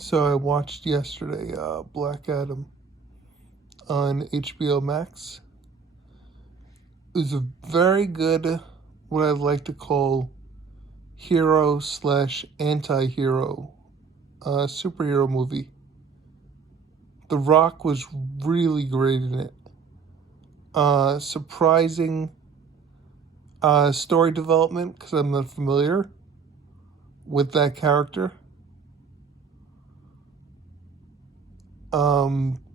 So I watched yesterday Black Adam on HBO Max. It was a very good, what I'd like to call hero slash anti-hero superhero movie. The Rock was really great in it. Surprising story development because I'm not familiar with that character.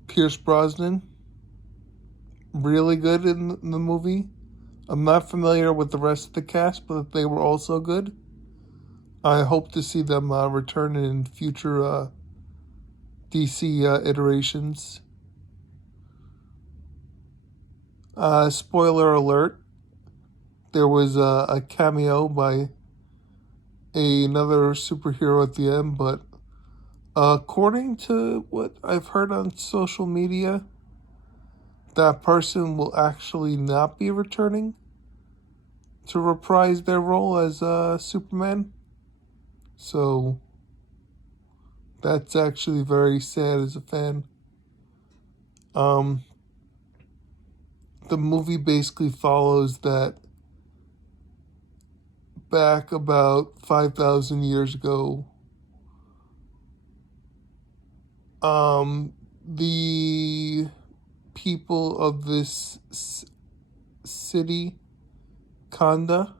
Pierce Brosnan, really good in the movie. I'm not familiar with the rest of the cast, but they were also good. I hope to see them return in future DC iterations. Spoiler alert, there was a cameo by another superhero at the end, but according to what I've heard on social media, that person will actually not be returning to reprise their role as Superman. So that's actually very sad as a fan. Um, the movie basically follows that back about 5,000 years ago, the people of this city, Kanda,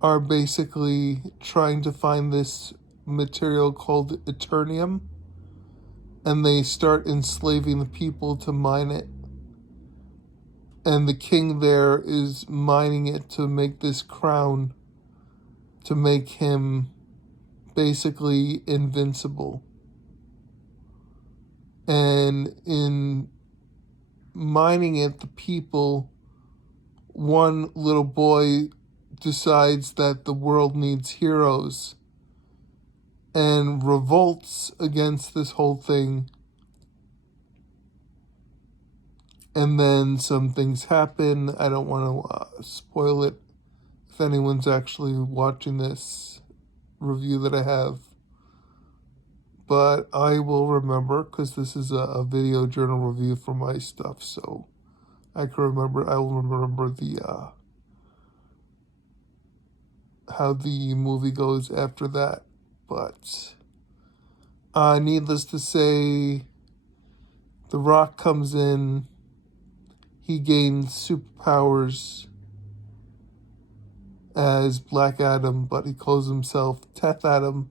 are basically trying to find this material called Eternium, and they start enslaving the people to mine it. And the king there is mining it to make this crown, to make him basically invincible. And in mining it, the people, one little boy decides that the world needs heroes and revolts against this whole thing. And then some things happen. I don't want to spoil it if anyone's actually watching this review that I have. But I will remember, because this is a video journal review for my stuff, so I will remember the how the movie goes after that. But needless to say, The Rock comes in, he gains superpowers as Black Adam, but he calls himself Teth Adam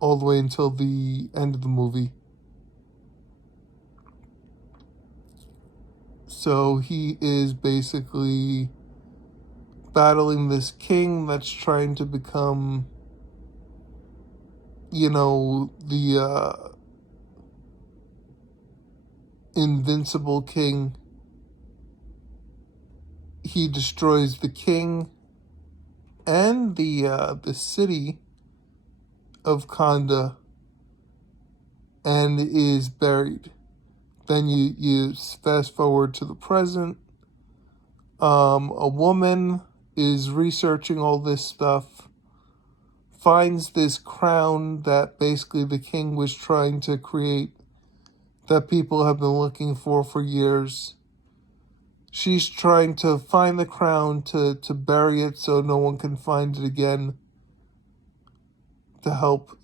all the way until the end of the movie. So he is basically battling this king that's trying to become, the invincible king. He destroys the king and the city of Kanda and is buried. Then you fast forward to the present. A woman is researching all this stuff, finds this crown that basically the king was trying to create, that people have been looking for years. She's trying to find the crown to bury it so no one can find it again, to help,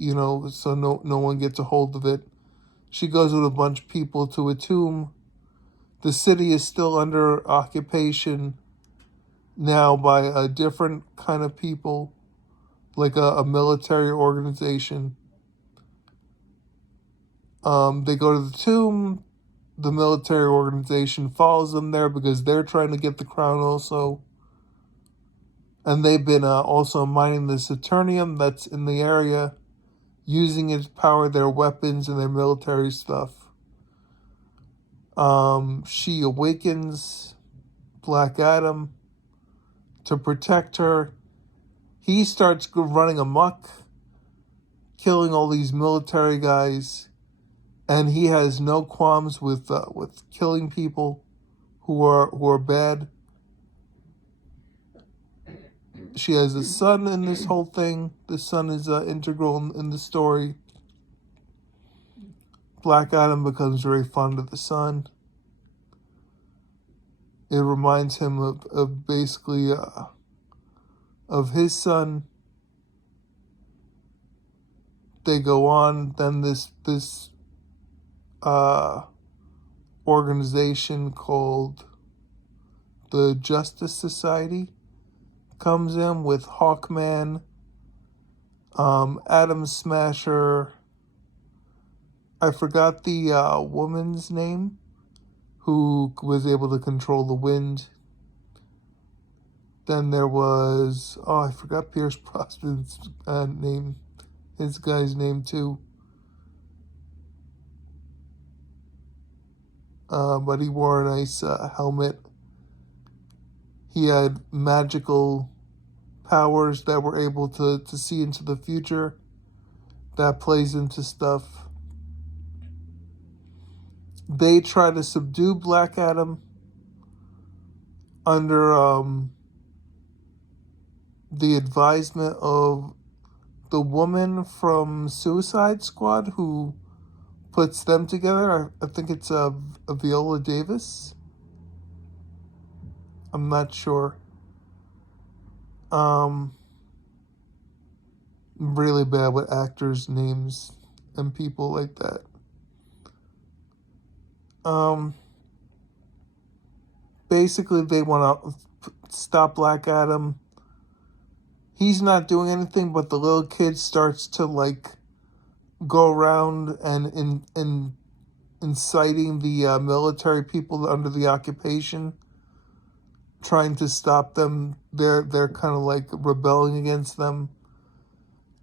so no one gets a hold of it. She goes with a bunch of people to a tomb. The city is still under occupation now by a different kind of people, like a military organization. They go to the tomb. The military organization follows them there because they're trying to get the crown also. And they've been also mining this Eternium that's in the area, using it to power their weapons and their military stuff. She awakens Black Adam to protect her. He starts running amok, killing all these military guys, and he has no qualms with killing people who are bad. she has a son in this whole thing. The son is integral in the story. Black Adam becomes very fond of the son. It reminds him of basically of his son. They go on. Then this organization called the Justice Society comes in with Hawkman, Atom Smasher. I forgot the woman's name who was able to control the wind. Then there was, I forgot Pierce Brosnan's name, his guy's name too. But he wore a nice helmet. He had magical powers that were able to see into the future. That plays into stuff. They try to subdue Black Adam under the advisement of the woman from Suicide Squad who puts them together. I think it's Viola Davis. I'm not sure. I'm really bad with actors' names and people like that. Basically, they want to stop Black Adam. He's not doing anything, but the little kid starts to go around and inciting the military people under the occupation, trying to stop them. They're kind of rebelling against them.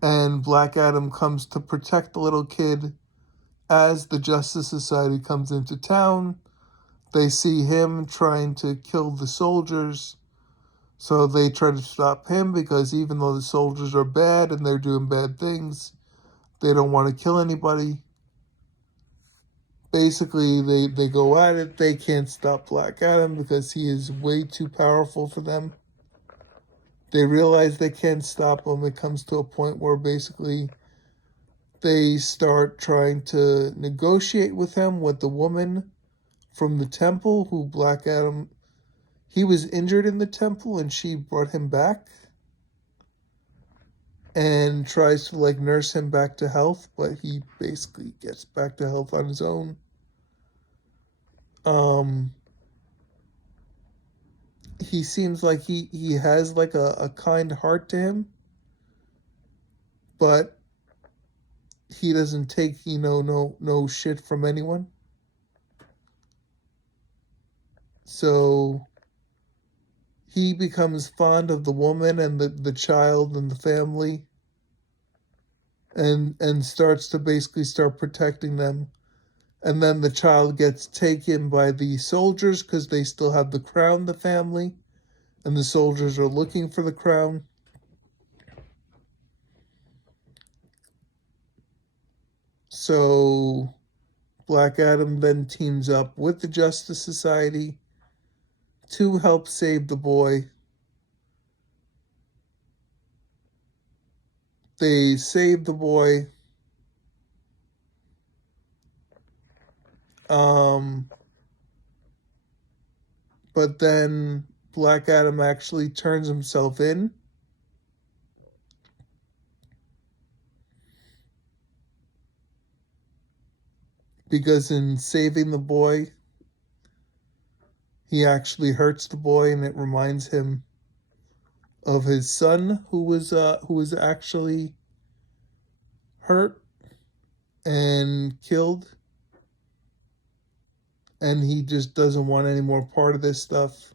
And Black Adam comes to protect the little kid. As the Justice Society comes into town, they see him trying to kill the soldiers. So they try to stop him because even though the soldiers are bad and they're doing bad things, they don't want to kill anybody. Basically, they go at it. They can't stop Black Adam because he is way too powerful for them. They realize they can't stop him. It comes to a point where basically they start trying to negotiate with him, with the woman from the temple who Black Adam, he was injured in the temple and she brought him back and tries to nurse him back to health, but he basically gets back to health on his own. He seems like he has a kind heart to him, but he doesn't take no shit from anyone. So he becomes fond of the woman and the child and the family, and starts to basically start protecting them. And then the child gets taken by the soldiers because they still have the crown, the family, and the soldiers are looking for the crown. So Black Adam then teams up with the Justice Society to help save the boy. They save the boy. But then Black Adam actually turns himself in. Because in saving the boy, he actually hurts the boy, and it reminds him of his son who was actually hurt and killed. And he just doesn't want any more part of this stuff.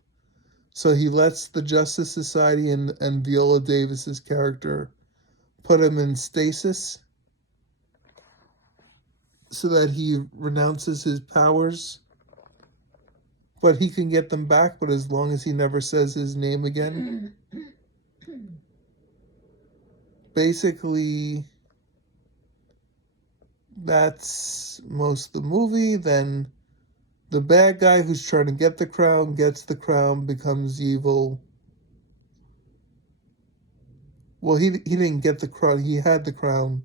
So he lets the Justice Society and Viola Davis's character put him in stasis so that he renounces his powers. But he can get them back, but as long as he never says his name again. Basically, that's most of the movie. Then the bad guy who's trying to get the crown gets the crown, becomes evil. Well, he didn't get the crown. He had the crown.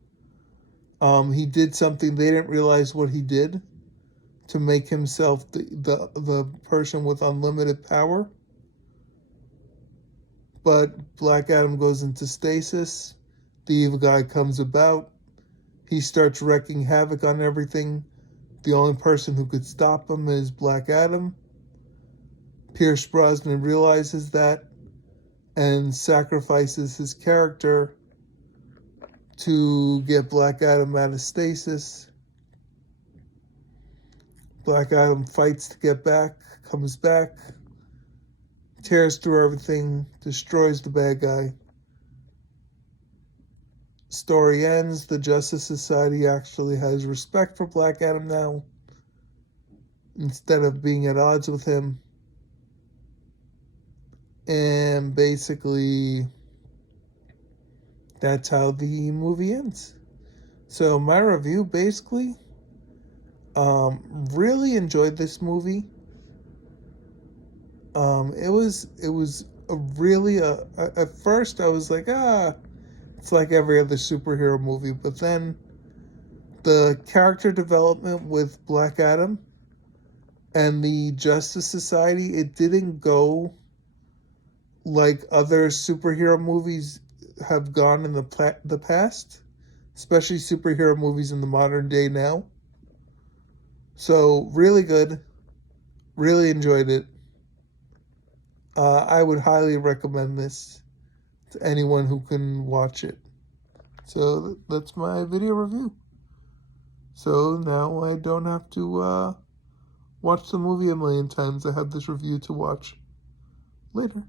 He did something they didn't realize what he did to make himself the person with unlimited power. But Black Adam goes into stasis. The evil guy comes about. He starts wreaking havoc on everything. The only person who could stop him is Black Adam. Pierce Brosnan realizes that and sacrifices his character to get Black Adam out of stasis. Black Adam fights to get back, comes back, tears through everything, destroys the bad guy. Story ends. The Justice Society actually has respect for Black Adam now instead of being at odds with him. And basically, that's how the movie ends. So my review, basically, really enjoyed this movie. It was a really at first I was like, it's like every other superhero movie, but then the character development with Black Adam and the Justice Society, it didn't go like other superhero movies have gone in the past, especially superhero movies in the modern day now. So really good, really enjoyed it. I would highly recommend this to anyone who can watch it. So that's my video review. So now I don't have to watch the movie a million times. I have this review to watch later.